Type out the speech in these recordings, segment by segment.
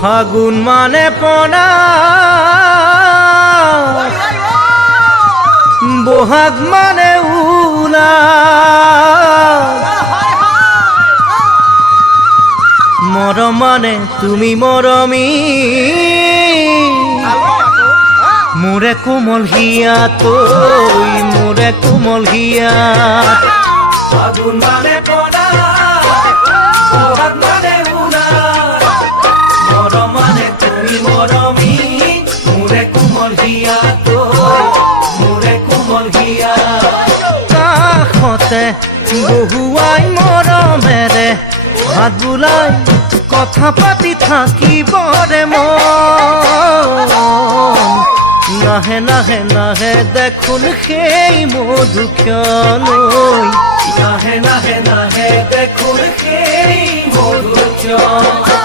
ফাগুন মানে পনা বহাগ মানে উলা মৰম মানে তুমি মৰমী মোৰে কোমল হিয়া তই মোৰে কোমল হিয়া ফাগুন মানে পনা বহাগ মানে উলা মৰম মানে তুমি মৰমী মোৰে কোমল হিয়া তই মোৰে কোমল হিয়া কাষতে বহুৱাই মৰমেৰে হাত বুলাই কথা পাতি থাকিবৰে মন নাহে নাহে নাহে দেখোন সেই মধুক্ষণৈ নাহে নাহে নাহে দেখোন সেই মধুক্ষণ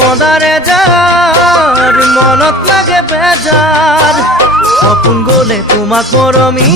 মদারে যার মনত লাগে বেজার সপোন গলে তোমাক মৰমী